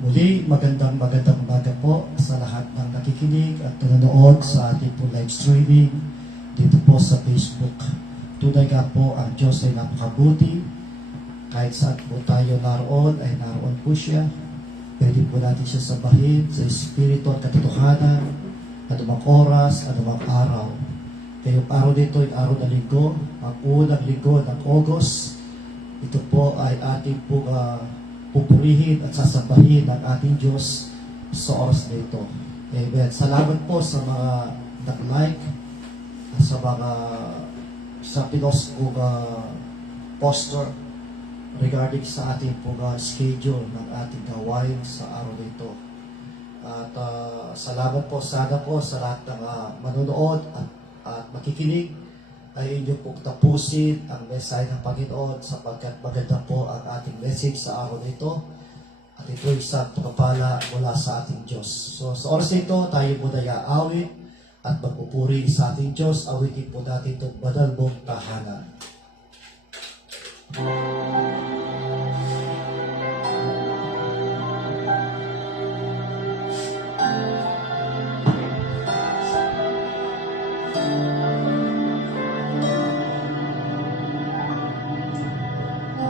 Muli, magandang umaga po sa lahat ng nakikinig at nanonood sa ating po live streaming dito po sa Facebook. Tunay nga po ang Diyos ay napakabuti. Kahit saan po tayo naroon, ay naroon po siya. Pwede po natin siya sabahin sa Espiritu at katotohanan, anumang oras, anumang araw. Kayong araw dito ay araw na linggo, ang unang linggo ng August. Ito po ay ating po pupurihin at sasabahin ng ating Diyos sa oras na ito. Amen. Salamat po sa mga nag-like at sa pinost kong poster regarding sa ating po schedule ng ating gawain sa araw na ito. At salamat po sana po sa lahat ng manonood at makikinig ay inyo pong tapusin ang mensahe ng Panginoon sapagkat maganda po ang ating message sa araw na ito at ito ay isang pagpapala mula sa ating Diyos. So sa oras na ito, tayo muna iaawit at magpupuri sa ating Diyos. Awitin po natin itong banal mong tahanan.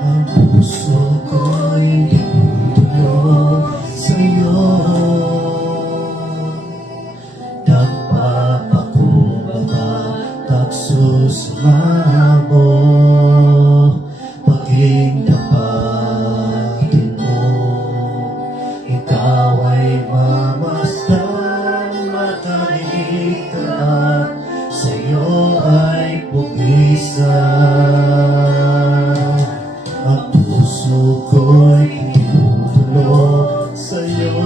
Ang puso ko'y tutulog sa'yo. Nagpapakumbaba, nagsusumamo. Paging dapatin mo, ikaw ay mamasdan, matalig ka at sa'yo ay pugisan. Ang puso ko'y tinutulog sa'yo.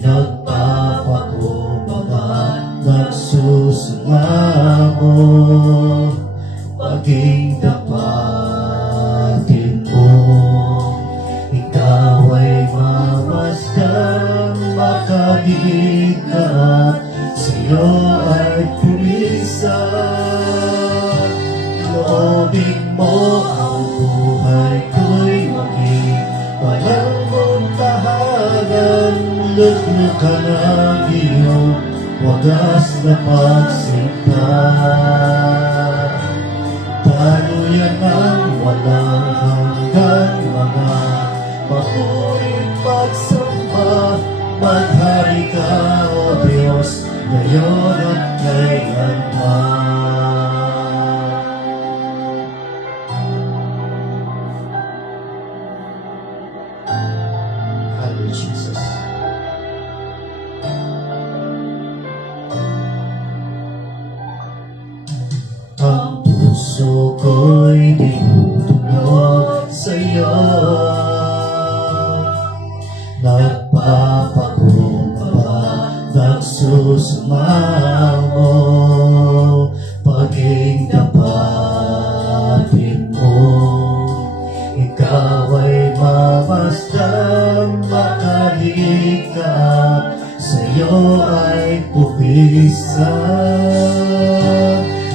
Nagpapakumbaba, nagsusumamo. Paging dapatin mo, ikaw ay mamasdan, makahilig ka at sa'yo ay pulisan. Loobin mo ang buhay ko'y maging walang mong tahanan. Luglukan ang iyong wagas na pagsinta. Daluyan ang walang hanggang mga mahuling pagsamba. Maghari ka, O Diyos, ngayon at kailanman. Jesus. Ang puso ko'y tinutulog sa'yo. Nagpapakumbaba, nagsusumamo. Paging dapatin mo, ikaw ay mamasdan, makahilig ka, sa'yo ay pugisan.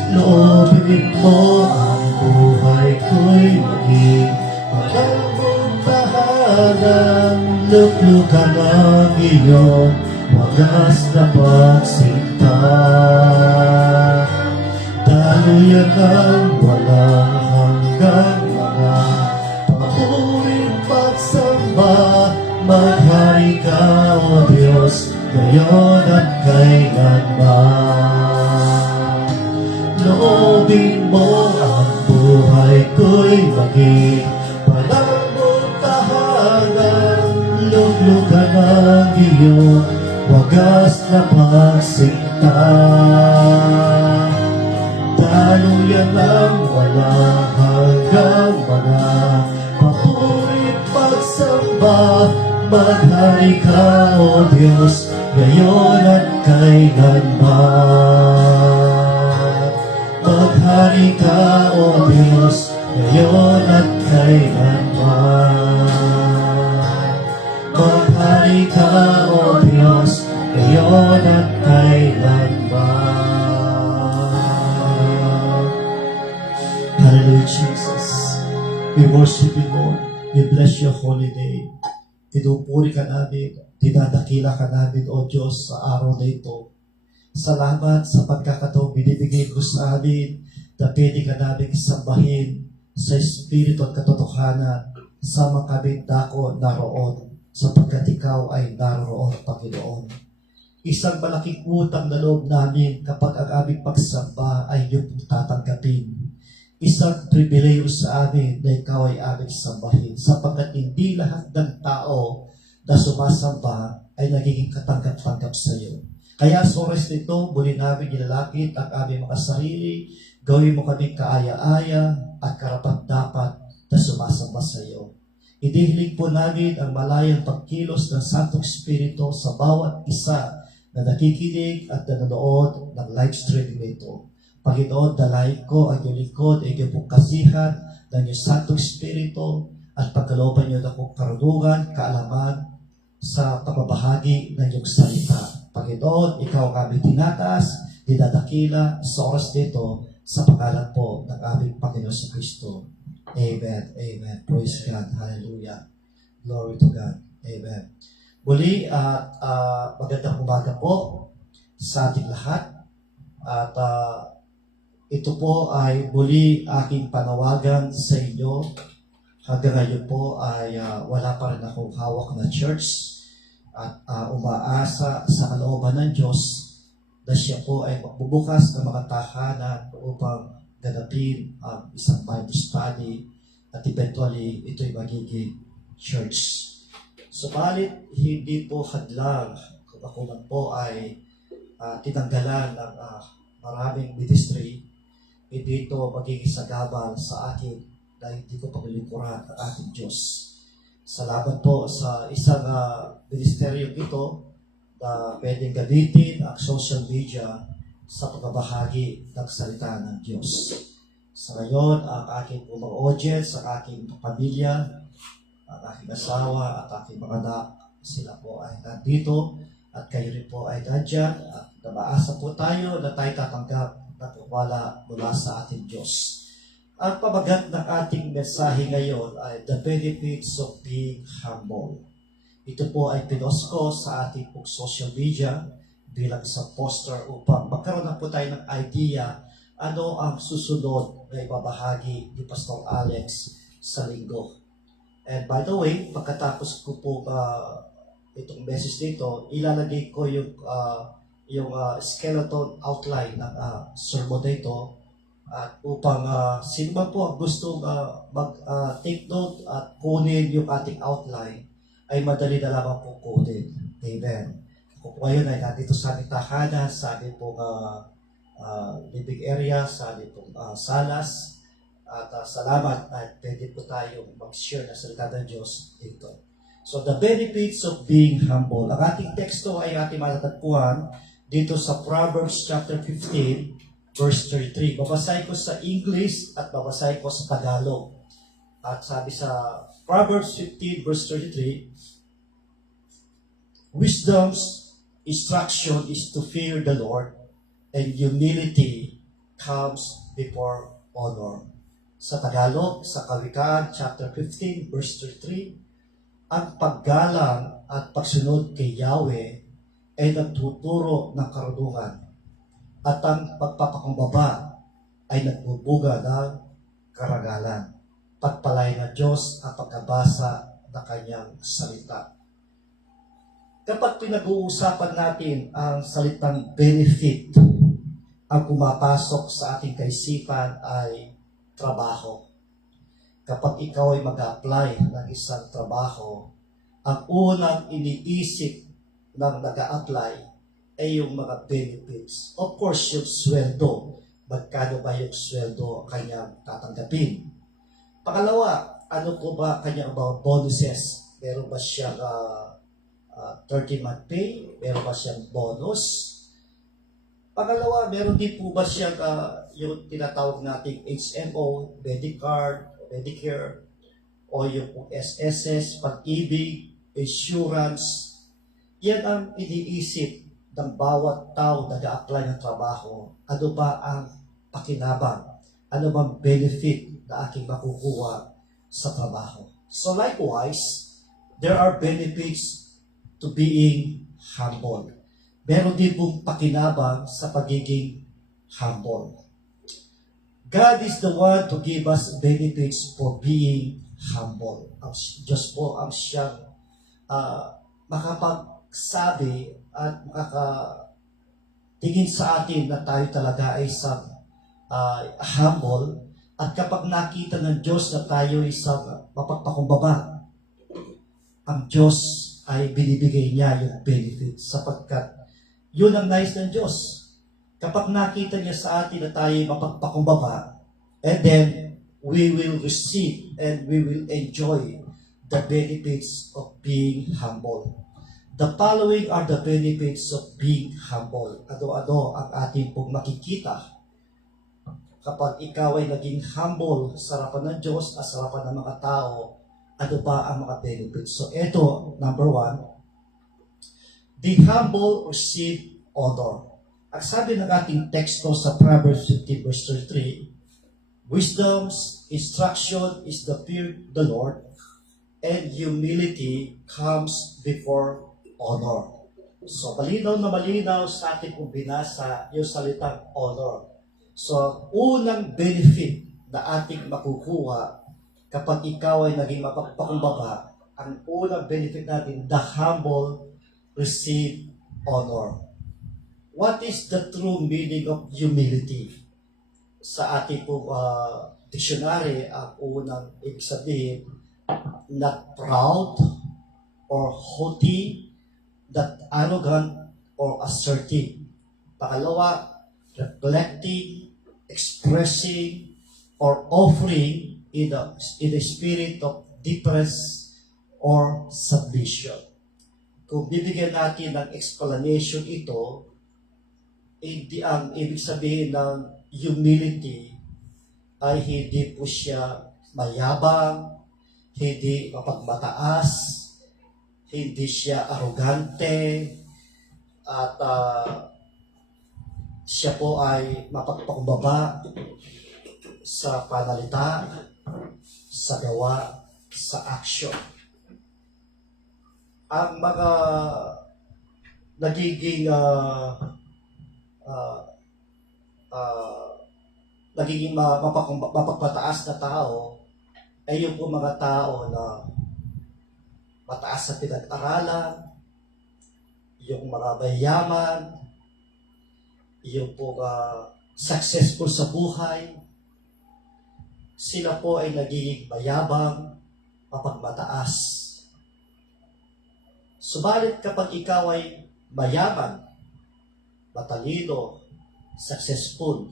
Loobin mo ang buhay ko'y maging walang mong tahanan. Luglukan ang iyong wagas na pagsinta. Daluyan ang walang hanggang mga papuring pagsamba. Maghari ka, O Diyos, ngayon at kailanman. Loobin mo ang buhay ko'y maging walang mong tahanan. Luglukan ang iyong wagas na pagsinta. Daluyan ang walang hanggang mga papuring pagsamba. Maghari ka, O Diyos, ngayon at kailanman. Maghari ka, O Diyos, ngayon at kailanman. Maghari ka, O Diyos, ngayon at kailanman. Hallelujah, Jesus. We worship you, Lord. We bless your holy name. Pinupuri ka namin, dinadakila ka namin, O Diyos, sa araw na ito. Salamat sa pagkakataong binibigay mo sa amin na pwede ka namin sambahin sa Espiritu at katotohanan sama kami dako naroon sapagkat ikaw ay naroon, Panginoon. Isang malaking utang na loob namin kapag ang aming pagsamba ay iyong tatanggapin. Isang pribileyo sa amin na ikaw ay aming sambahin sapagkat hindi lahat ng tao na sumasamba ay nagiging katanggap-tanggap sa iyo. Kaya sa oras nito, muli namin nilalapit ang aming mga sarili, gawin mo kaming kaaya-aya at karapat-dapat na sumasamba sa iyo. Idihiling po namin ang malayang pagkilos ng Santong Espiritu sa bawat isa na nakikinig at nanonood ng live streaming nito. Panginoon, dalahin ko ang iyong lingkod, ang iyong kasihan ng iyong Santong Espiritu at pagkalooban niyo na kong karunungan, kaalaman sa pagbabahagi ng iyong salita. Panginoon, ikaw ang aming tinataas, dinadakila sa oras dito sa pangalan po ng aming Panginoon sa Kristo. Amen. Amen. Praise God. Hallelujah. Glory to God. Amen. Muli at magandang umaga po sa ating lahat. At ito po ay muli aking panawagan sa inyo. Hanggang ngayon po ay wala pa rin akong hawak na church at umaasa sa kalooban ng Diyos na siya po ay magbubukas ng mga tahanan upang ganapin ang isang Bible study at eventually ito'y magiging church. Subalit, hindi po hadlang kung ako man po ay tinanggalan ng maraming ministry, hindi ito magiging sagabal sa akin na hindi ko paglilingkuran ang ating Diyos. Salamat po sa isang ministeryo ito na pwedeng gamitin ang social media sa pagbabahagi ng salita ng Diyos. Sa ngayon, ang aking mga audience, ang aking pamilya, ang aking asawa at aking mga anak, sila po ay nandito at kayo rin po ay nandyan at namaasa po tayo na tayo tatanggap na pumala mula sa ating Diyos. Ang pamagat ng ating mensahe ngayon ay The Benefits of Being Humble. Ito po ay pinost ko sa ating pong social media bilang sa poster upang magkaroon na po tayo ng idea ano ang susunod na ibabahagi ni Pastor Alex sa linggo. And by the way, pagkatapos ko po itong message dito, ilalagay ko yung skeleton outline ng sermon dito at upang sino man po ang gustong take note at kunin yung ating outline ay madali na lamang po kunin. Amen. Kung po ngayon ay nandito sa aming tahanan, sa aming pong living area, sa aming pong salas, at salamat at pwede po tayong mag-share na salita ng Diyos dito. So, the benefits of being humble. Ang ating teksto ay ating matatagpuan dito sa Proverbs chapter 15, verse 33. Babasahin ko sa English at babasahin ko sa Tagalog. At sabi sa Proverbs 15, verse 33, Wisdom's instruction is to fear the Lord, and humility comes before honor. Sa Tagalog, sa Kawikaan, chapter 15, verse 33, ang paggalang at pagsunod kay Yahweh ay nagtuturo ng karunungan, at ang pagpapakumbaba ay nagbubuga ng karagalan. Pagpalain ng Diyos ang pagkabasa ng kanyang salita. Kapag pinag-uusapan natin ang salitang benefit, ang pumapasok sa ating kaisipan ay trabaho. Kapag ikaw ay mag-apply ng isang trabaho, ang unang iniisip ng nag-a-apply ay yung mga benefits. Of course, yung sweldo. Magkano ba yung sweldo kanyang tatanggapin? Pangalawa, ano po ba kanyang mga bonuses? Meron ba siyang 30-month pay? Meron ba siyang bonus? Pangalawa, meron din po ba siyang yung tinatawag nating HMO, Medicare, o yung SSS, pag-ibig, insurance? Yan ang iniisip ng bawat tao na nag-a-apply ng trabaho. Ano ba ang pakinabang? Ano bang benefit na aking makukuha sa trabaho. So likewise, there are benefits to being humble. Meron din pong pakinabang sa pagiging humble. God is the one to give us benefits for being humble. Ang Diyos po ang siyang makapagsabi at makakatingin sa atin na tayo talaga ay isang humble. At kapag nakita ng Diyos na tayo isang mapagpakumbaba, ang Diyos ay binibigay niya yung benefit sapagkat yun ang nais ng Diyos. Kapag nakita niya sa atin na tayo mapagpakumbaba, and then we will receive and we will enjoy the benefits of being humble. The following are the benefits of being humble. Ano-ano ang ating pong makikita kapag ikaw ay naging humble sa harapan ng Diyos at sa harapan ng mga tao. Ano ba ang mga benefits? So ito, number 1, the humble receive honor. Ang sabi ng ating teksto sa Proverbs 15 verse 33, wisdom's instruction is the fear of the Lord, and humility comes before honor. So, malinaw na malinaw sa ating kung binasa yung salitang honor. So, unang benefit na ating makukuha kapag ikaw ay naging mapagpakumbaba, ang unang benefit natin, the humble receive honor. What is the true meaning of humility? Sa ating pong dictionary, ang unang ibig sabihin, not proud or haughty, not arrogant or assertive. Pangalawa, reflecting, expressing, or offering in the spirit of deference or submission. Kung bibigyan natin ng explanation ito, hindi ang ibig sabihin ng humility ay hindi po siya mayabang, hindi mapagmataas, hindi siya arrogante, at siya po ay mapagpakumbaba sa panalita, sa gawa, sa action. Ang mga nagiging mapagpataas na tao ay yung po mga tao na mataas sa pinag-aralan, yung mga mayaman, yung po successful sa buhay, sila po ay nagiging mayabang, mapagmataas. Subalit kapag ikaw ay mayaman, matalino, successful,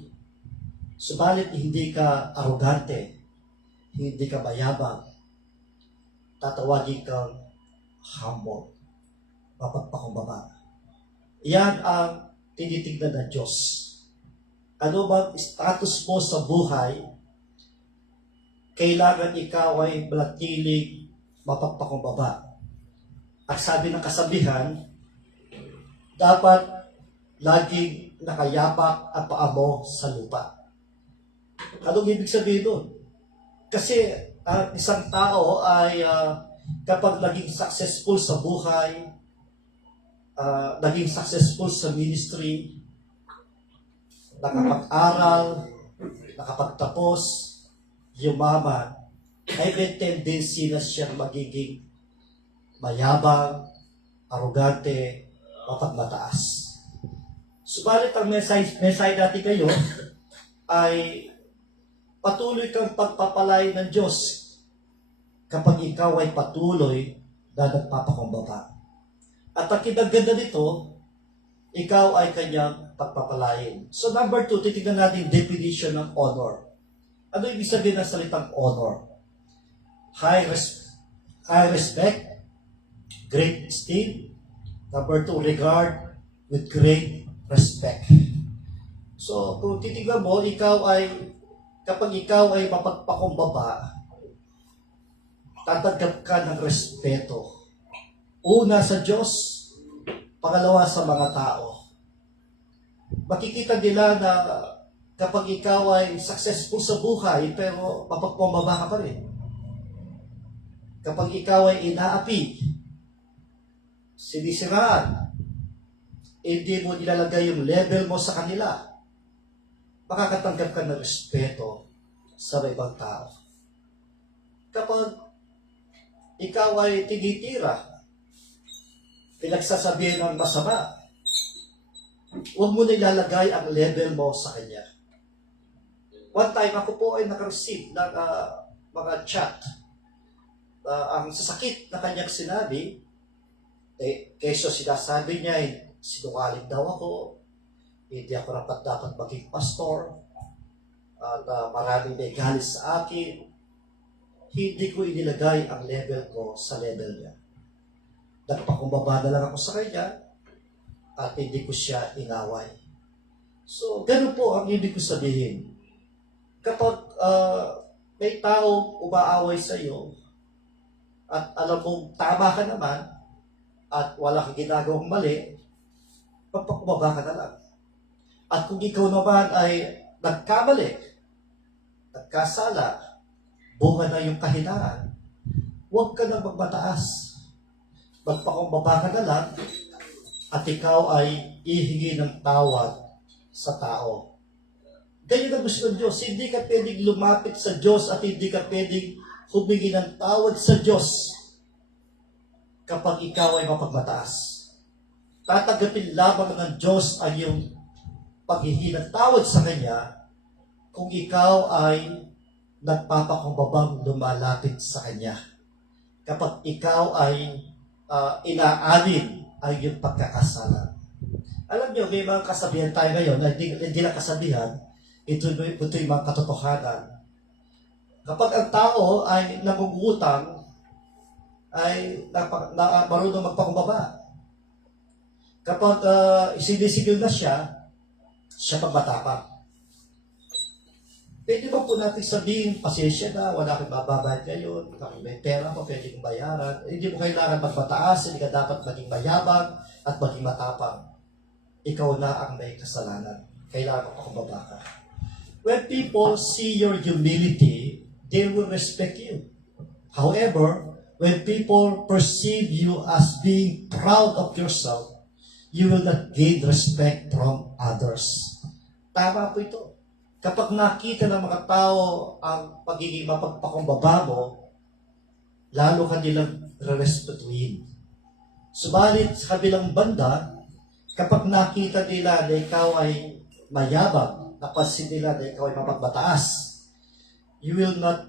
subalit hindi ka arrogante, hindi ka mayabang, tatawagin kang humble, mapagpakumbaba. Yan ang tinitignan ng Diyos. Ano bang status mo sa buhay, kailangan ikaw ay manatiling mapagpakumbaba. Ang sabi ng kasabihan, dapat laging nakayapak ang paa mo sa lupa. Anong ibig sabihin doon? Kasi ang isang tao ay kapag naging successful sa buhay, naging successful sa ministry, nakapag-aral, nakapagtapos, yumaman, ay may tendency na siyang magiging mayabang, arrogante, mapagmataas. Subalit ang mensahe natin kayo ay patuloy kang pagpapalay ng Diyos kapag ikaw ay patuloy na nagpapakumbaba. At ang kinaganda nito, ikaw ay kanyang pagpapalain. So number 2, titignan natin definition ng honor. Ano ibig sabihin ng salitang honor? High respect, great esteem. Number 2, regard with great respect. So, kung titignan mo, kapag ikaw ay mapagpakumbaba, tatanggap ka ng respeto. Una sa Diyos, pangalawa sa mga tao. Makikita nila na kapag ikaw ay successful sa buhay, pero mapagpakumbaba ka pa rin. Kapag ikaw ay inaapi, sinisiraan, hindi mo nilalagay yung level mo sa kanila, makakatanggap ka ng respeto sa ibang tao. Kapag ikaw ay tinitira, pinagsasabihin ng masama, huwag mo nilalagay ang level mo sa kanya. One time, ako po ay nakareceive ng mga chat. Ang sasakit na kanyang sinabi, keso sinasabi niya, sinungaling daw ako, hindi ako dapat maging pastor, at maraming may galit sa akin. Hindi ko inilagay ang level ko sa level niya. Nagpakumbaba na lang ako sa kanya, at hindi ko siya inaway. So, ganun po ang ibig ko sabihin. Kapag may tao umaaway sa iyo, at alam mong tama ka naman, at wala kang ginagawang mali, magpakumbaba ka na lang. At kung ikaw naman ay nagkamali, nagkasala, bunga na yung kahinaan, huwag ka nang magmataas. Magpakumbaba ka na lang, at ikaw ay ihingi ng tawad sa tao. Ganyan ang gusto ng Diyos. Hindi ka pwedeng lumapit sa Diyos at hindi ka pwedeng humingi ng tawad sa Diyos kapag ikaw ay mapagmataas. Tatanggapin lamang ng Diyos ang iyong paghihingi ng tawad sa Kanya kung ikaw ay nagpapakumbabang lumalapit sa Kanya. Kapag ikaw ay inaanin ang iyong pagkakasala. Alam niyo, may mga kasabihan tayo ngayon na hindi na kasabihan, ito yung mga katotohanan. Kapag ang tao ay nangungutang, ay marunong magpakumbaba. Kapag sinisigil na siya pagmatapang. Pwede ba po natin sabihin, pasensya na, wala kang babayad ngayon, kung may pera mo, pwede kong bayaran. Hindi mo kailangan magmataas, hindi ka dapat maging mayabang at maging matapang. Ikaw na ang may kasalanan. Kailangan magpakumbaba ka. When people see your humility, they will respect you. However, when people perceive you as being proud of yourself, you will not gain respect from others. Tama po ito. Kapag nakita ng mga tao ang pagiging mapagpakumbaba mo, lalo ka nilang re-respetuhin. Subalit sa kabilang banda, kapag nakita nila na ikaw ay mayabang, napansin nila na ikaw ay mapagmataas, you will not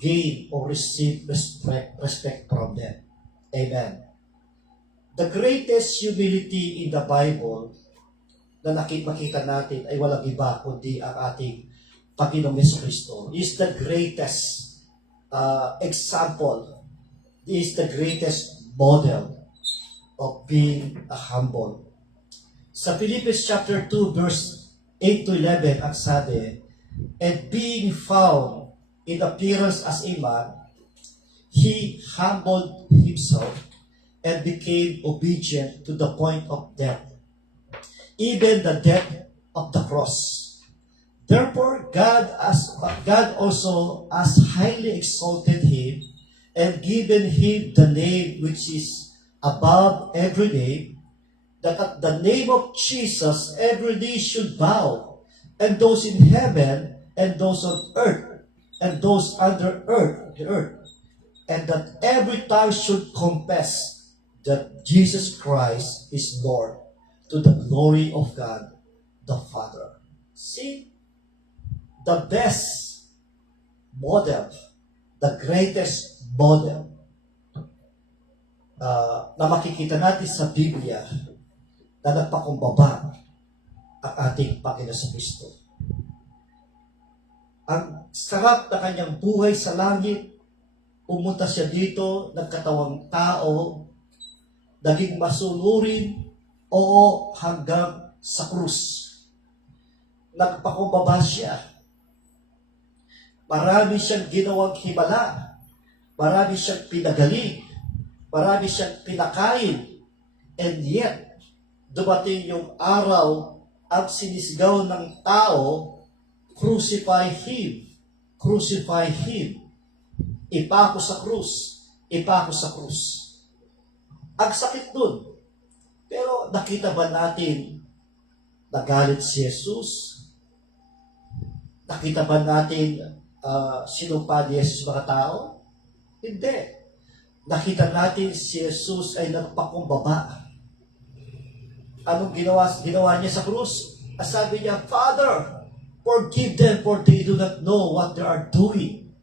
gain or receive respect from them. Amen. The greatest humility in the Bible na makita natin ay walang iba kundi ang ating Panginoong Jesucristo. He is the greatest example. He is the greatest model of being humble. Sa Philippians chapter 2 verse 8 to 11 ang sabi, and being found in appearance as a man, he humbled himself and became obedient to the point of death, even the death of the cross. Therefore, God also has highly exalted him and given him the name which is above every name, that at the name of Jesus every knee should bow, and those in heaven, and those on earth, and those under the earth, and that every tongue should confess that Jesus Christ is Lord, to the glory of God the Father. See, the best model, the greatest model na makikita natin sa Biblia na nagpakumbaba ang ating Panginoon sa Kristo. Ang sarap na kanyang buhay sa langit, pumunta siya dito, nagkatawang tao, naging masunurin, o hanggang sa krus. Nagpakumbaba siya. Marami siyang ginawang himala. Marami siyang pinagaling. Marami siyang pinakain. And yet, dumating yung araw ang sinisigaw ng tao, crucify him. Crucify him. Ipako sa krus. ipako sa krus. Ang sakit dun. Pero nakita ba natin nagalit si Jesus? Nakita ba natin sinumpa ni Jesus mga tao? Hindi. Nakita natin si Jesus ay nagpakumbaba. Anong ginawa niya sa krus? Sabi niya, Father, forgive them for they do not know what they are doing.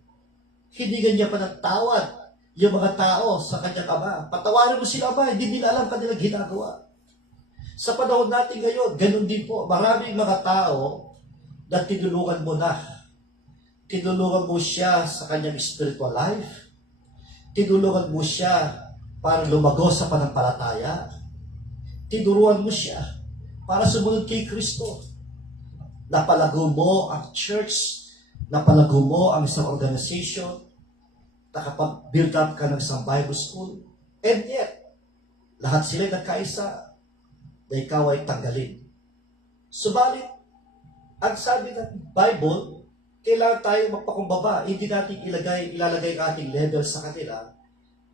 Hinigan niya pa ng tawad yung mga tao sa kanyang ama. Patawarin mo sila, Ama, hindi nila alam kanilang ginagawa. Sa panahon natin ngayon, ganun din po. Maraming mga tao na tinulungan mo na. Tinulungan mo siya sa kanyang spiritual life. Tinulungan mo siya para lumago sa panampalataya. Tinuruan mo siya para sumunod kay Kristo. Napalago mo ang church, napalago mo ang isang organization, nakapag-build up ka ng isang Bible school, and yet, lahat sila nagkaisa na ikaw ay tanggalin. Subalit, ang sabi ng Bible, kailangan tayo magpakumbaba. Hindi natin ilalagay ang ating level sa kanila.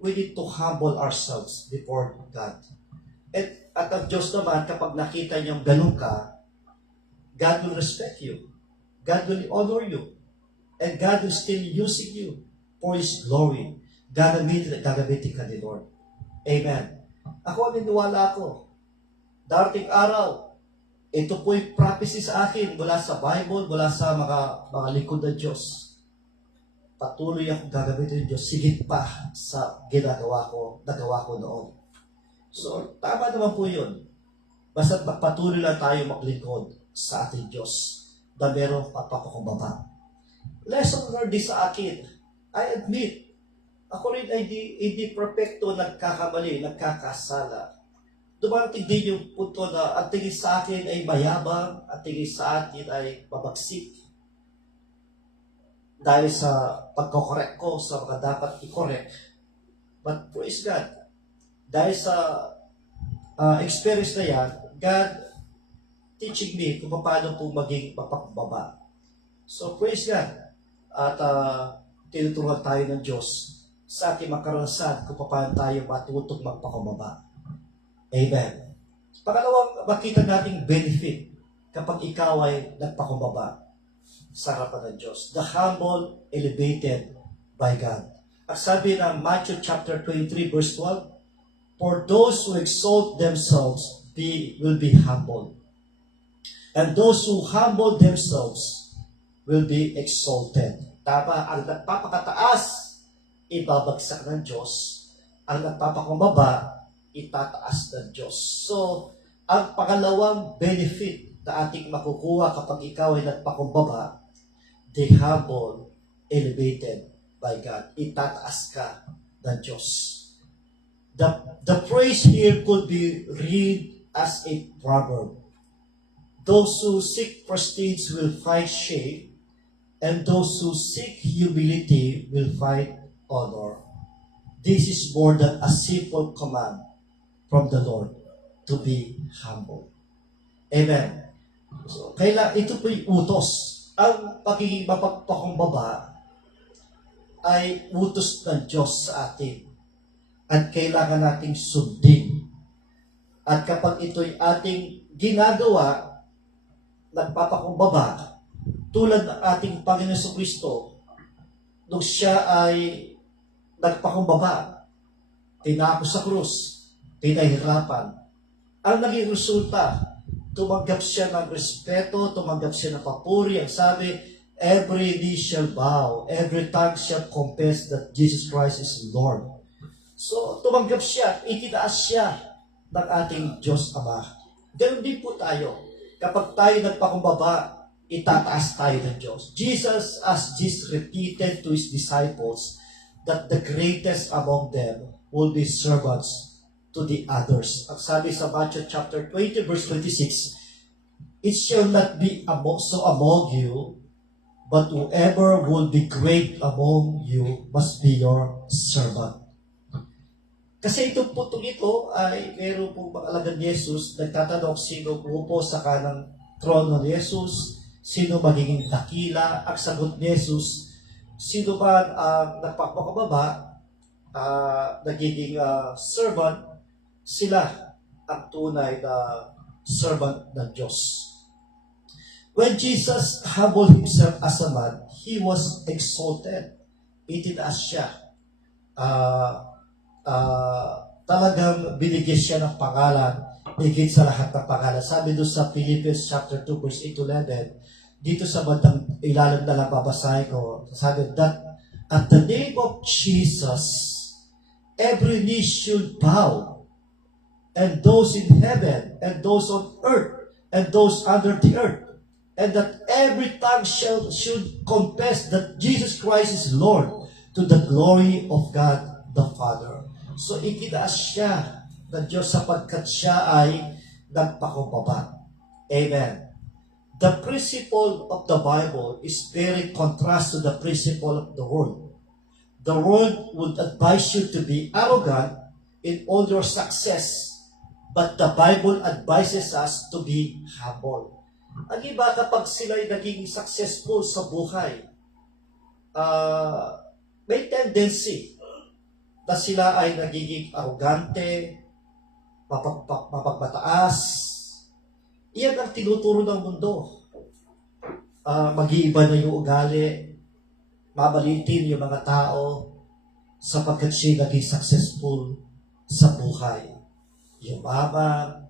We need to humble ourselves before God. At ang Diyos naman, kapag nakita niyang ganun ka, God will respect you. God will honor you. And God will still using you for His glory. Gagamitin ka ni Lord. Amen. Ako, niniwala ako. Darating araw, ito po'y prophecy sa akin mula sa Bible, mula sa mga likod ng Diyos. Patuloy akong gagamitin ng Diyos, sigit pa sa nagawa ko noon. So, tama naman po yun. Basta patuloy lang tayo maglingkod sa ating Diyos na merong pagpapakumbaba. Lesson learned din sa akin. I admit, ako rin ay hindi perfecto, nagkakamali, nagkakasala. Dumating din yung punto na ang tingin sa akin ay mayabang, ang tingin sa atin ay mabagsik. Dahil sa pagkokorek ko sa mga dapat i-correct. But praise God, dahil sa experience na yan, God teaching me kung paano po maging mapakbaba. So praise God. At tinuturuan tayo ng Diyos sa ating makaranasan kung paano tayo matutong magpakumbaba. Amen. Pangalawang makita nating benefit kapag ikaw ay nagpakumbaba sa harapan ng Diyos. The humble elevated by God. Ang sabi ng Matthew chapter 23 verse 12, for those who exalt themselves will be humbled. And those who humble themselves will be exalted. Tama, ang nagpapakataas, ibabagsak ng Diyos. Ang nagpapakumbaba, itataas ng Diyos. So, ang pangalawang benefit na ating makukuha kapag ikaw ay nagpakumbaba, the humble, elevated by God. Itataas ka ng Diyos. The phrase here could be read as a proverb. Those who seek prestige will find shame, and those who seek humility will find honor. This is more than a simple command from the Lord to be humble. Amen. So, ito po yung utos. Ang pagiging mapagpakumbaba ay utos ng Diyos sa atin. At kailangan nating sundin. At kapag ito'y ating ginagawa, nagpapakumbaba, tulad ng ating Panginoon Jesucristo, nung siya ay nagpakumbaba, tinako sa krus, pinahirapan. Ang naging resulta, tumanggap siya ng respeto, tumanggap siya ng papuri. Ang sabi, every knee shall bow, every tongue shall confess that Jesus Christ is Lord. So, tumanggap siya, itinaas siya ng ating Diyos Ama. Ganun din po tayo. Kapag tayo nagpakumbaba, itataas tayo ng Diyos. Jesus, as Jesus repeated to His disciples, that the greatest among them will be servants to the others. Ang sabi sa Matthew chapter 20, verse 26, it shall not be so among you, but whoever will be great among you must be your servant. Kasi itong putong ito ay meron pong mga alagad ni Jesus, nagtatanong sino pupo sa kanang trono ni Jesus, sino magiging dakila. Ang sagot ni Jesus, sino man ang nagpapakababa, nagiging servant, sila ang tunay na servant ng Diyos. When Jesus humbled himself as a man, he was exalted. Itinaas siya. Talagang binigyan siya ng pangalan, higit sa lahat ng pangalan. Sabi doon sa Philippians chapter 2, verse 8 to 11, dito sa bandang ilalim na lang babasahin ko, sabi that at the name of Jesus, every knee should bow, and those in heaven, and those on earth, and those under the earth, and that every tongue should confess that Jesus Christ is Lord, to the glory of God the Father. So ikitaas siya ng Diyos sapagkat siya ay nagpakumbaba. Amen. The principle of the Bible is very contrast to the principle of the world. The world would advise you to be arrogant in all your success, but the Bible advises us to be humble. Ang iba kapag sila ay naging successful sa buhay, may tendency na sila ay nagiging arrogante, mapagmataas. Iyan ang tinuturo ng mundo. Mag-iiba na yung ugali, mamalitin yung mga tao sapagkat siya naging successful sa buhay. Yumaman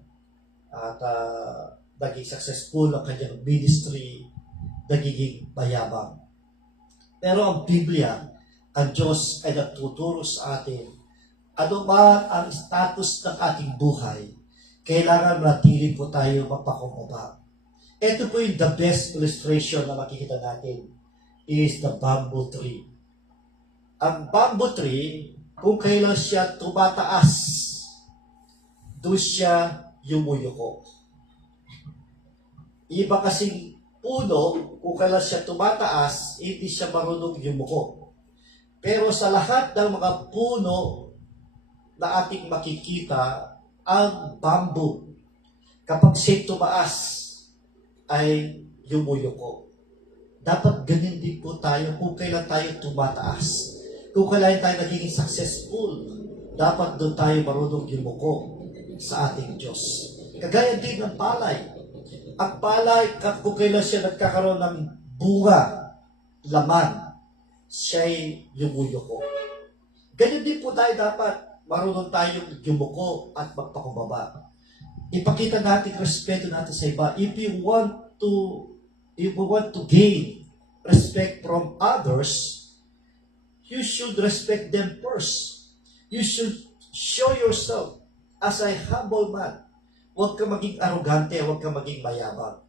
at naging successful ang kanyang ministry, nagiging mayabang. Pero ang Biblia, ang Diyos ay nagtuturo sa atin, ano man ang status ng ating buhay, kailangan matili po tayo magpakumbaba. Ito po yung the best illustration na makikita natin is the bamboo tree. Ang bamboo tree, kung kailan siya tumataas, doon siya yumuyuko. Iba kasing puno, kung kailan siya tumataas, hindi siya marunong yumuko. Pero sa lahat ng mga puno na ating makikita, ang bamboo, kapag siya tumaas, ay yumuyuko. Dapat ganun din po tayo kung kailan tayo tumataas. Kung kailan tayo nagiging successful, dapat doon tayo marunong yumuko sa ating Diyos. Kagaya din ng palay. Ang palay, kung kailan siya nagkakaroon ng bunga, laman, siya'y yumuyuko. Ganyan din po tayo dapat, marunong tayong yumuko at magpakumbaba. Ipakita natin, respeto natin sa iba. If you want to gain respect from others, you should respect them first. You should show yourself as a humble man. Huwag ka maging arrogante, huwag ka maging mayabang.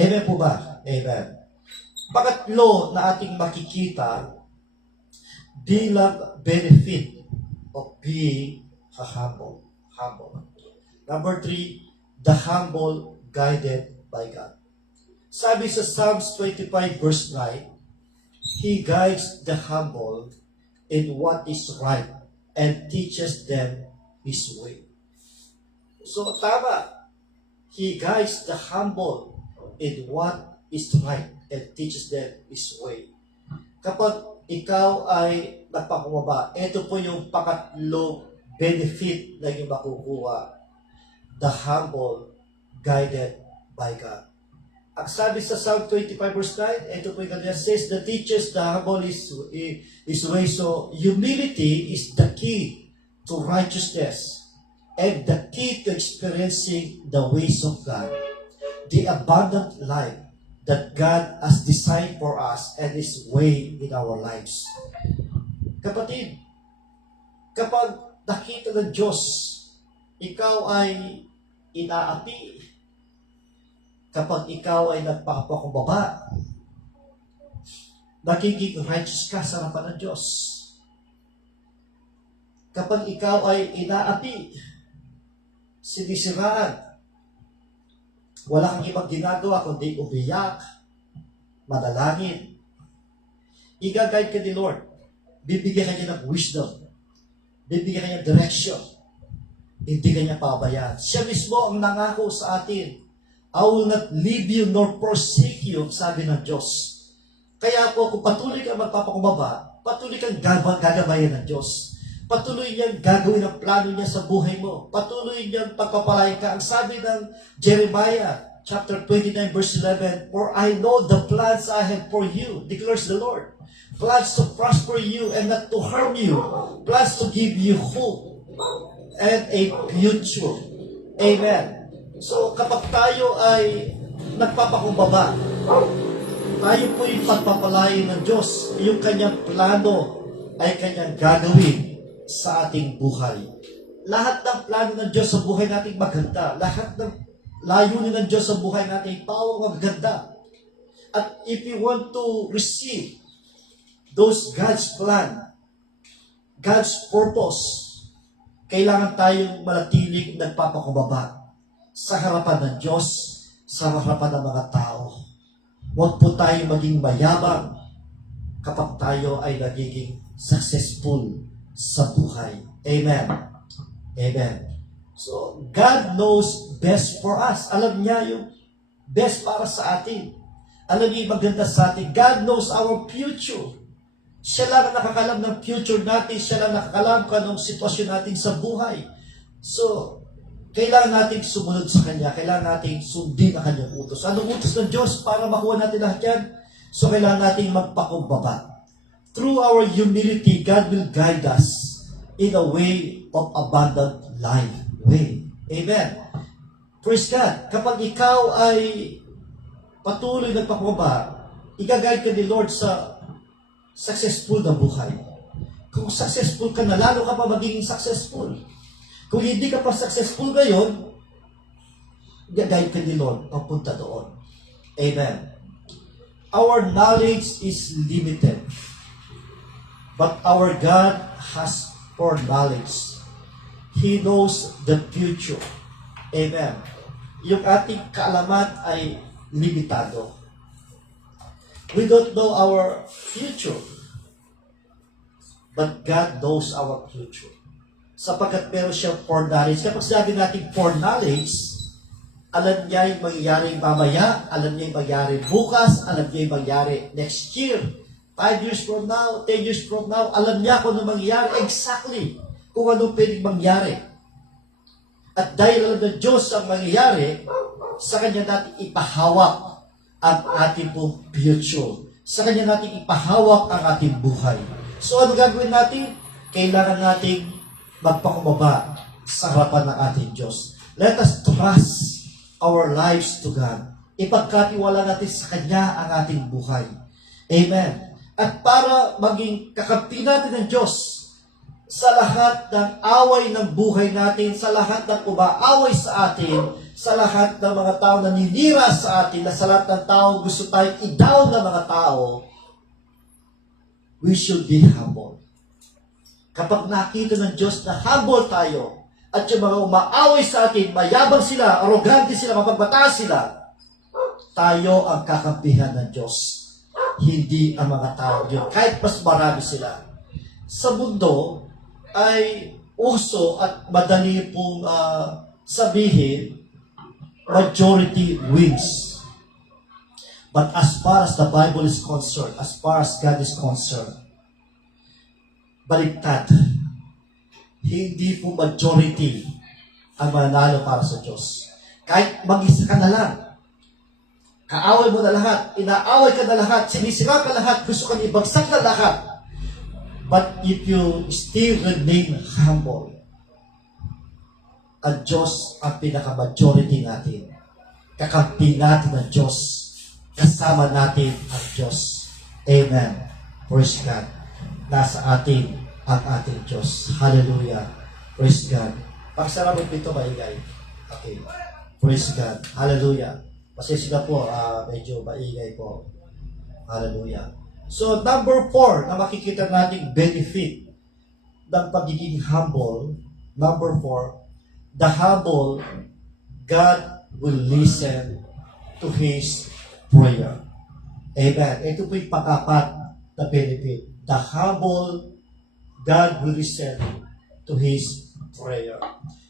Amen po ba? Amen. Pangatlo na ating makikita bilang benefit of being a humble. Number 3, the humble guided by God. Sabi sa Psalms 25 verse 9, He guides the humble in what is right and teaches them His way. So tama, He guides the humble in what is right and teaches them His way. Kapag ikaw ay nagpakumbaba, ito po yung pangatlong benefit na yung makukuha. The humble guided by God. Ang sabi sa Psalm 25 verse 9, ito po yung kanya says, the teaches the humble his way. So humility is the key to righteousness and the key to experiencing the ways of God, the abundant life that God has designed for us and His way in our lives. Kapatid, kapag nakita ng Diyos, ikaw ay inaapi. Kapag ikaw ay nagpapakumbaba, nakiking righteous ka sa harapan ng Diyos. Kapag ikaw ay inaapi, sinisiraan, wala kang ibang ginagawa kundi umiyak, madalangin, i-guide ka ni Lord. Bibigyan ka niya ng wisdom. Bibigyan ka niya ng direction. Hindi ka niya pabayaan. Siya mismo ang nangako sa atin, I will not leave you nor forsake you, sabi ng Diyos. Kaya po, kung patuloy kang magpapakumbaba, patuloy kang gagabayan ng Diyos. Patuloy niyang gagawin ang plano niya sa buhay mo. Patuloy niyang pagpapalain ka. Ang sabi ng Jeremiah, chapter 29, verse 11, "For I know the plans I have for you, declares the Lord. Plans to prosper you and not to harm you. Plans to give you hope and a future." Amen. So, kapag tayo ay nagpapakumbaba, tayo po'y pagpapalain ng Diyos. Yung kanyang plano ay kanyang gagawin sa ating buhay. Lahat ng plano ng Diyos sa buhay natin maganda. Lahat ng layunin ng Diyos sa buhay natin maganda. At if you want to receive those God's plan, God's purpose, kailangan tayong manatiling nagpapakumbaba sa harapan ng Diyos, sa harapan ng mga tao. Huwag po tayong maging mayabang kapag tayo ay nagiging successful sa buhay. Amen. Amen. So, God knows best for us. Alam niya yung best para sa atin. Alam niya yung maganda sa atin. God knows our future. Siya lang ang nakakalam ng future natin. Siya lang nakakalam kung anong sitwasyon natin sa buhay. So, kailangan natin sumunod sa Kanya. Kailangan natin sundin ang Kanyang utos. Anong utos ng Diyos para makuha natin lahat yan? So, kailangan natin magpakumbaba. Through our humility, God will guide us in a way of abundant life. Amen. Praise God. Kapag ikaw ay patuloy nagpakumbaba, i-guide ka ni Lord sa successful na buhay. Kung successful ka na, lalo ka pa magiging successful. Kung hindi ka pa successful ngayon, i-guide ka ni Lord papunta doon. Amen. Our knowledge is limited. But our God has foreknowledge. He knows the future. Amen. Yung ating kaalaman ay limitado. We don't know our future. But God knows our future. Sapagkat meron siyang foreknowledge. Kapag sabi natin foreknowledge, alam niya yung mangyayari mamaya, alam niya yung mangyayari bukas, alam niya yung mangyayari next year. 5 years from now, 10 years from now, alam niya kung ano mangyayari exactly, kung ano pwedeng mangyari. At dahil alam ng Diyos ang mangyayari, sa Kanya natin ipahawak ang ating future. Sa Kanya natin ipahawak ang ating buhay. So ano gagawin natin? Kailangan nating magpakumbaba sa harapan ng ating Diyos. Let us trust our lives to God. Ipagkatiwala natin sa Kanya ang ating buhay. Amen. At para maging kakampi natin ng Diyos sa lahat ng away ng buhay natin, sa lahat ng umaaway sa atin, sa lahat ng mga tao na ninira sa atin, sa lahat ng tao gusto tayong i-down ng mga tao, we should be humble. Kapag nakita ng Diyos na humble tayo, at yung mga umaaway sa atin, mayabang sila, arrogante sila, mapagmataas sila, tayo ang kakampihan ng Diyos. Hindi ang mga tao yun. Kahit mas marami sila. Sa mundo ay uso at madali pong sabihin, majority wins. But as far as the Bible is concerned, as far as God is concerned, baliktad. Hindi po majority ang mananalo para sa Diyos. Kahit mag-isa ka na lang, kaaway mo na lahat, inaaway ka na lahat, sinisira ka lahat, gusto ka ibagsak na lahat. But if you still remain humble, ang Diyos ang pinaka-majority natin. Kakampi natin ang Diyos. Kasama natin ang Diyos. Amen. Praise God. Nasa atin ang ating Diyos. Hallelujah. Praise God. Pagsarapin pito maingay. Okay. Praise God. Hallelujah. Pasensya po, medyo maingay po. Hallelujah. So, number 4 na makikita nating benefit ng pagiging humble. Number 4, the humble, God will listen to His prayer. Amen. Ito po yung pang-apat na benefit. The humble, God will listen to His prayer.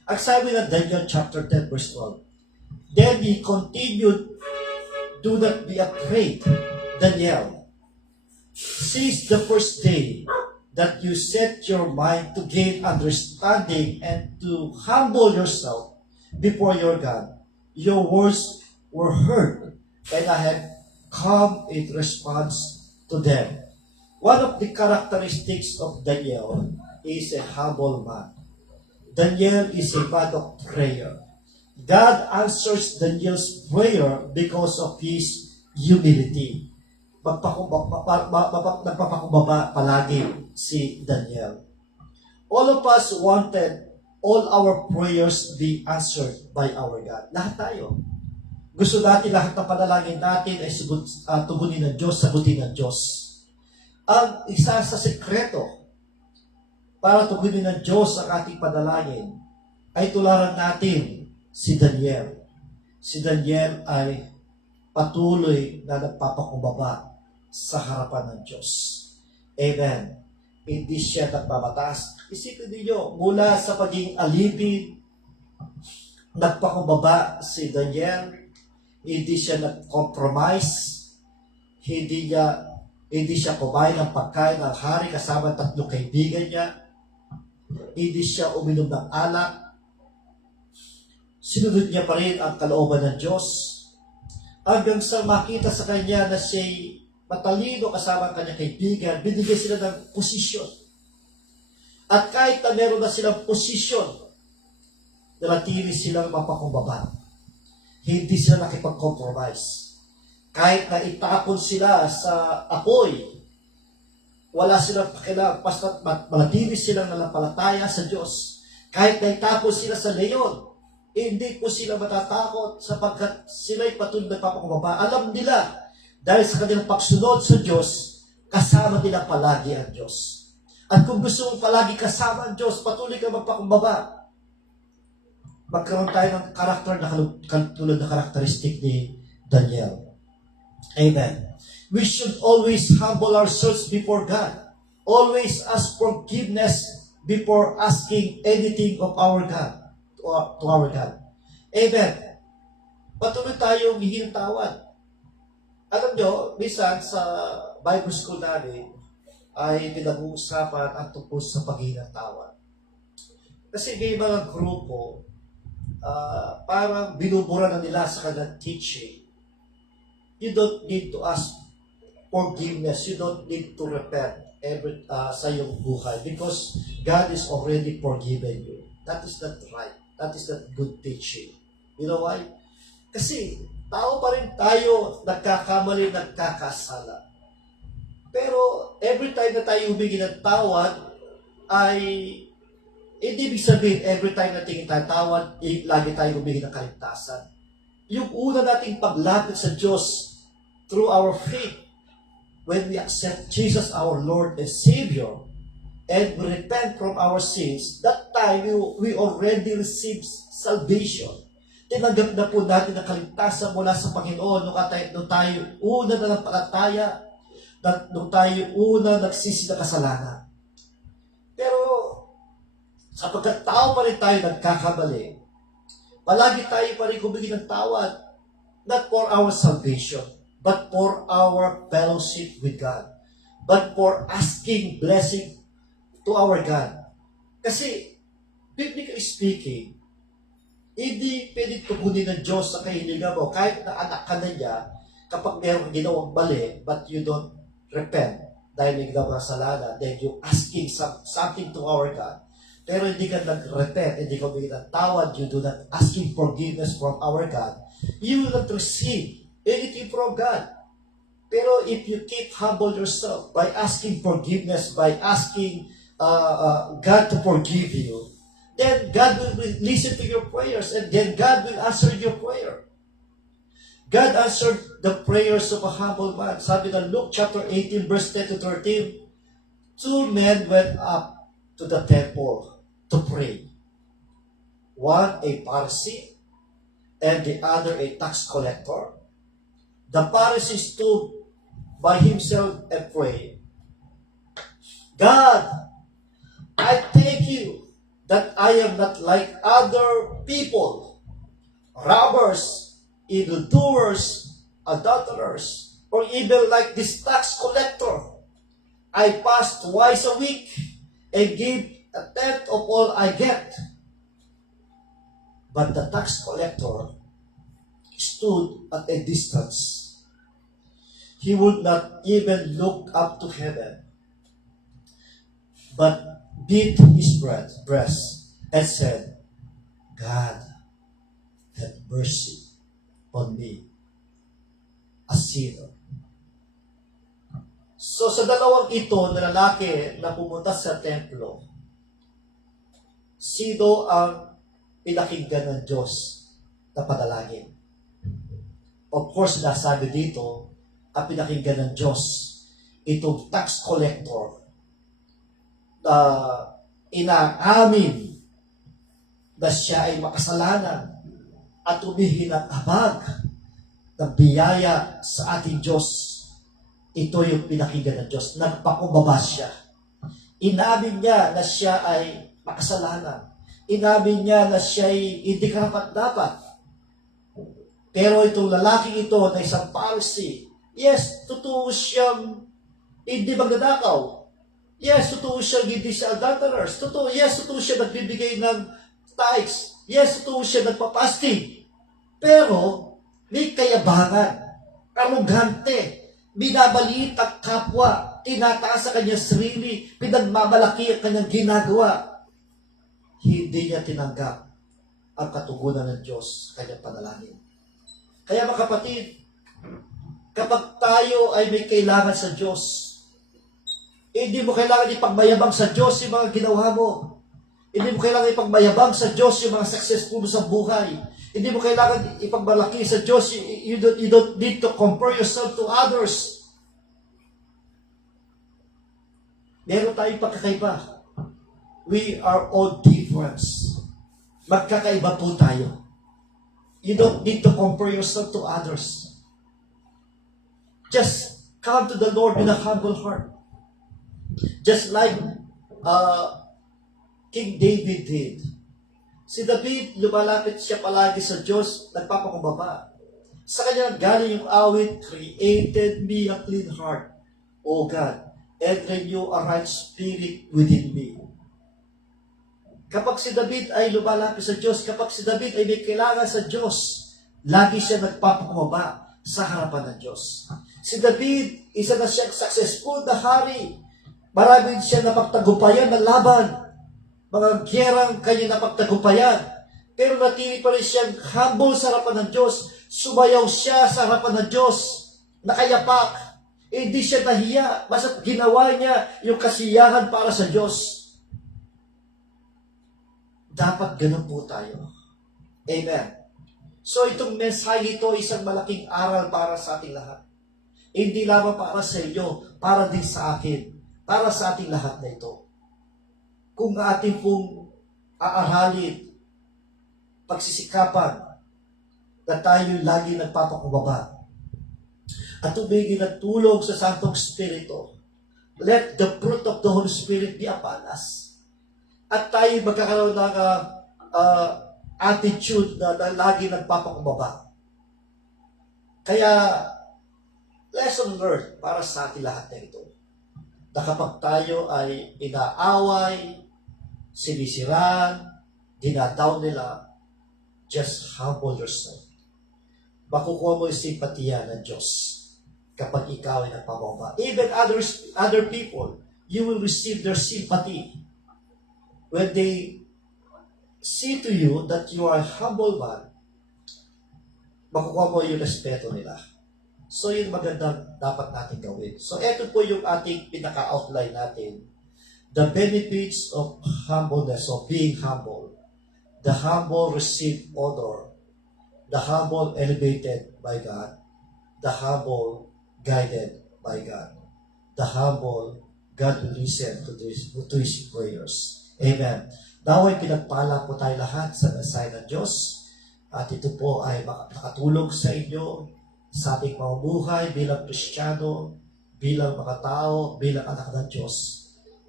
Ang sabi ng Daniel chapter 10 verse 12, then he continued, do not be afraid, Daniel. Since the first day that you set your mind to gain understanding and to humble yourself before your God. Your words were heard, and I have come in response to them. One of the characteristics of Daniel is a humble man. Daniel is a man of prayer. God answers Daniel's prayer because of his humility. Nagpapakumbaba palagi si Daniel. All of us wanted all our prayers be answered by our God. Lahat tayo. Gusto natin lahat ng panalangin natin ay tugunin ng Diyos, sagutin ng Diyos. Ang isa sa sekreto para tugunin ng Diyos ang ating panalangin ay tularan natin si Daniel. Si Daniel ay patuloy na nagpapakumbaba sa harapan ng Diyos. Amen. Hindi siya nagpapataas. Isipin niyo, mula sa pagiging alipin, nagpakumbaba si Daniel, hindi siya nag-compromise, hindi siya kumain ng pagkain ng hari kasama ang 3 kaibigan niya, hindi siya uminom ng alak, sinunod niya pa rin ang kalooban ng Diyos, hanggang sa makita sa kanya na siya'y matalino kasama ang kanyang kaibigan, binigyan sila ng posisyon. At kahit na meron na silang posisyon, nanatili silang mapakumbaba. Hindi sila nakipag-compromise. Kahit na itapon sila sa apoy, wala silang pakialam, basta manatili silang nanampalataya sa Diyos. Kahit na itapon sila sa leyon, hindi po sila matatakot sapagkat sila'y patuloy na papakumbaba. Alam nila, dahil sa kanilang pagsunod sa Diyos, kasama nila palagi ang Diyos. At kung gusto mong palagi kasama ang Diyos, patuloy ka magpakumbaba. Magkaroon tayo ng karakter na tulad na karakteristik ni Daniel. Amen. We should always humble ourselves before God. Always ask forgiveness before asking anything of our God. To our God. Amen. Patuloy tayo humingi ng tawad. Alam nyo, minsan sa Bible school namin ay pinag-uusapan ang tungkol sa paghingi ng tawad. Kasi may mga grupo, parang binubura na nila sa kanilang teaching. You don't need to ask forgiveness. You don't need to repent sa iyong buhay because God is already forgiven you. That is not right. That is not good teaching. You know why? Kasi tao pa rin tayo, nagkakamali, nagkakasala. Pero every time na tayo humingi ng tawad, ay hindi ibig sabihin every time na tingin tayo tawad, lagi tayo humingi ng kaligtasan. Yung una nating paglapit sa Diyos through our faith, when we accept Jesus our Lord and Savior, and we repent from our sins, that time we already received salvation. Tinanggap na po natin ang kaligtasan mula sa Panginoon nung tayo una na nagpalataya, nung tayo una nagsisi ng kasalanan. Pero sapagkat tao pa rin tayo nagkakamali, palagi tayo pa rin humingi ng tawad, not for our salvation, but for our fellowship with God, but for asking blessing to our God. Kasi, biblically speaking, hindi pwedeng tugunin ng Diyos sa kahilingan mo kahit na anak ka na niya kapag mayroong ginawang mali but you don't repent dahil may ginawang kasalanan, then you asking something to our God. Pero hindi ka nag-repent, hindi ka bigyan ng tawad, you do not asking forgiveness from our God, you will not receive anything from God. Pero if you keep humble yourself by asking forgiveness, by asking God to forgive you, then God will listen to your prayers and then God will answer your prayer. God answered the prayers of a humble man. Sabi na Luke chapter 18 verse 10 to 13, 2 men went up to the temple to pray. One a Pharisee and the other a tax collector. The Pharisee stood by himself and prayed, God, I thank you that I am not like other people, robbers, evildoers, adulterers, or even like this tax collector. I fast twice a week and give a tenth of all I get. But the tax collector stood at a distance. He would not even look up to heaven, but beat his breast and said, God, have mercy on me, a sinner. So sa dalawang ito na lalaki na pumunta sa templo, sino ang pinakinggan ng Diyos na panalangin? Of course, nasabi dito, ang pinakinggan ng Diyos, itong tax collector na inaamin na siya ay makasalanan at humihingi ng abag ng biyaya sa ating Diyos. Ito yung pinakinggan ng Diyos. Nagpakumbaba siya. Inamin niya na siya ay makasalanan. Inamin niya na siya ay hindi karapat-dapat. Pero itong lalaking ito na isang Pharisee, yes, totoo siyang hindi magnanakaw. Yes, totoo siyang hindi siya adulterers. Totoo siya nagbibigay ng tithes. Yes, totoo siya nagpapasting. Pero, may kayabangan, arugante, binabaliit ang kapwa, tinataas sa kanyang sarili, pinagmamalaki ang kanyang ginagawa. Hindi niya tinanggap ang katugunan ng Diyos sa kanyang panalangin. Kaya mga kapatid, kapag tayo ay may kailangan sa Diyos, hindi mo kailangan ipagmayabang sa Diyos yung mga ginawa mo. Hindi mo kailangan ipagmayabang sa Diyos yung mga successful mo sa buhay. Hindi mo kailangan ipagmalaki sa Diyos. You don't need to compare yourself to others. Meron tayong pagkakaiba. We are all different. Magkakaiba po tayo. You don't need to compare yourself to others. Just come to the Lord with a humble heart. Just like King David did. Si David, lumalapit siya palagi sa Diyos, nagpapakumbaba. Sa kanya galing yung awit, created me a clean heart, O God, and renew a right spirit within me. Kapag si David ay lumalapit sa Diyos, kapag si David ay may kailangan sa Diyos, lagi siya nagpapakumbaba sa harapan ng Diyos. Si David, isa na siyang successful na hari. Maraming siya napagtagumpayan ng laban. Mga gerang kanya napagtagumpayan. Pero natili pa rin siyang humble sa harapan ng Diyos. Sumayaw siya sa harapan ng Diyos. Nakayapak. Hindi siya nahiya. Basta ginawa niya yung kasiyahan para sa Diyos. Dapat ganun po tayo. Amen. So itong mensahe ito, isang malaking aral para sa ating lahat. Hindi lamang para sa inyo, para din sa akin. Para sa ating lahat na ito. Kung ating pong aaralin, pagsisikapan, na tayo lagi nagpapakumbaba, at tumigil ng tulong sa Santong Espiritu, let the fruit of the Holy Spirit be upon us. At tayo magkakaroon ng attitude na lagi nagpapakumbaba. Kaya, lesson learned para sa ating lahat na ito. Na kapag tayo ay inaaway, sinisiran, dinadown nila, just humble yourself. Makukuha mo yung simpatiya ng Diyos kapag ikaw ay nagpapababa. Even other people, you will receive their sympathy when they see to you that you are a humble man. Makukuha mo yung respeto nila. So, yun magandang dapat natin gawin. So, ito po yung ating pinaka-outline natin. The benefits of humbleness, of being humble. The humble receive honor. The humble elevated by God. The humble guided by God. The humble, God will listen to his prayers. Amen. Nawa'y pinagpala po tayo lahat sa mensahe ng Diyos. At ito po ay makatulong sa inyo sa ating mamubuhay bilang Kristiyano, bilang mga tao, bilang anak ng Diyos,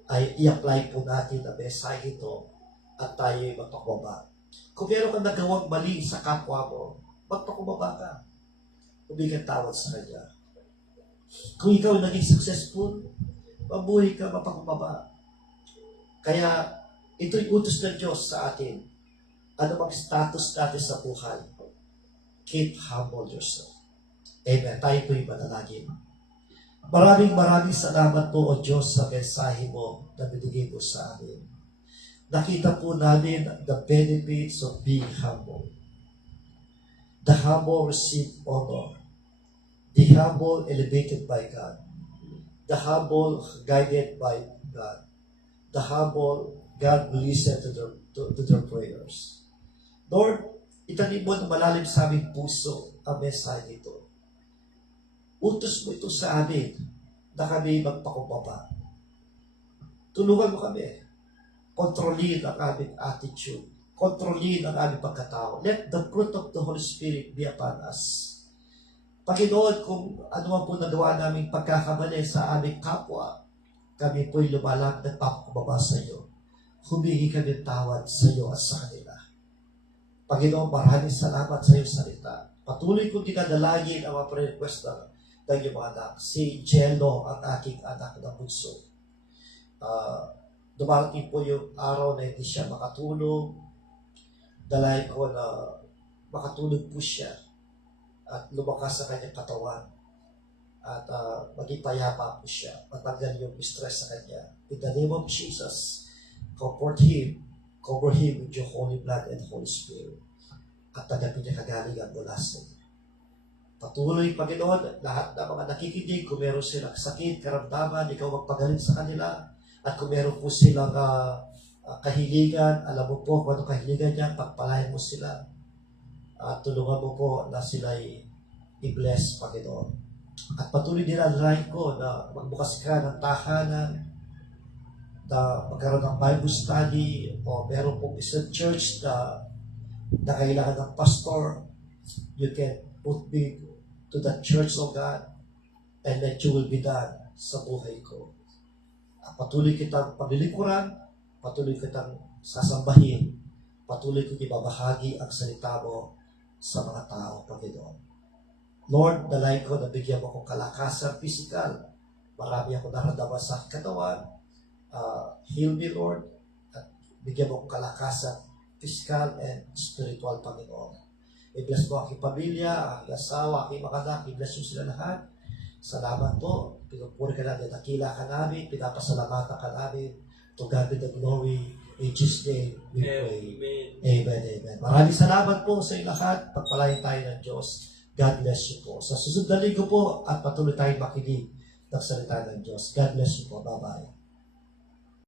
ay i-apply po natin ang mensahe ito at tayo ay magpakumbaba. Kung meron kang nagawang mali sa kapwa mo, magpakumbaba ka. Humingi tawad sa kanya. Kung ikaw ay naging successful, mabuhay ka mapakumbaba. Kaya ito'y utos ng Diyos sa atin. Ano bang status natin sa buhay? Keep humble yourself. Amen. Tayo po'y manalangin. Maraming salamat po, O Diyos, sa mensahe mo na binigay mo sa amin. Nakita po namin the benefits of being humble. The humble receive honor. The humble elevated by God. The humble guided by God. The humble, God will listen to their prayers. Lord, itanim mo na malalim sa aming puso ang mensahe nito. Utos mo ito sa amin na kami magpakumbaba. Tulungan mo kami. Kontrolin ang aming attitude. Kontrolin ang aming pagkatao. Let the fruit of the Holy Spirit be upon us. Panginoon, kung ano man po nagawa naming pagkakamali sa aming kapwa, kami po'y lumalapit at papakubaba sa iyo. Humingi kami ng tawad sa iyo at sa kanila. Panginoon, maraming salamat sa iyong salita. Patuloy kong dinadalangin ang mga prayer request ng iyong mga anak. Si Jello, ang aking anak na bunso. Dumarating po yung araw na hindi siya makatulog. Dalayan ko na makatulog po siya at lumakas sa kanyang katawan at maging payapa po siya, matanggal yung stress sa kanya. In the name of Jesus, comfort him, cover him with your holy blood and Holy Spirit, at tanggapin niya kagalingan mula sa iyo. Patuloy, Panginoon, lahat ng mga nakikinig, kung meron silang sakit, karamdaman, ikaw magpagaling sa kanila, at kung meron po silang kahilingan, alam mo po kung ano kahilingan niya, pagpalain mo sila, at tulungan mo po na sila'y i-bless, Panginoon. At patuloy dinalain ko na magbukas ka ng tahanan, na magkaroon ng Bible study, o meron pong isang church na kailangan ng pastor, you can put me to the church of God, and let you will be done sa buhay ko. At patuloy kitang paglilikuran, patuloy kitang sasambahin, patuloy kitang ibabahagi ang salita mo sa mga tao, Panginoon. Lord, dalay ko na bigyan mo akong kalakasan physical. Marami akong naramdaman sa katawan. Heal me, Lord, at bigyan mo akong kalakasan physical and spiritual, Panginoon. I-bless mo aking pamilya, aking asawa, aking mga anak, i-bless mo sila lahat. Salamat po. Pinupuri ka natin, nakila ka namin, pinapasalamatan ka namin. To God be the glory. In Jesus' name we pray. Amen. Amen. Maraming salamat po sa inyo lahat. Pagpalain tayo ng Diyos. God bless you po. Sa susunod na linggo po at patuloy tayong makinig ng salita ng Diyos. God bless you po. Bye-bye.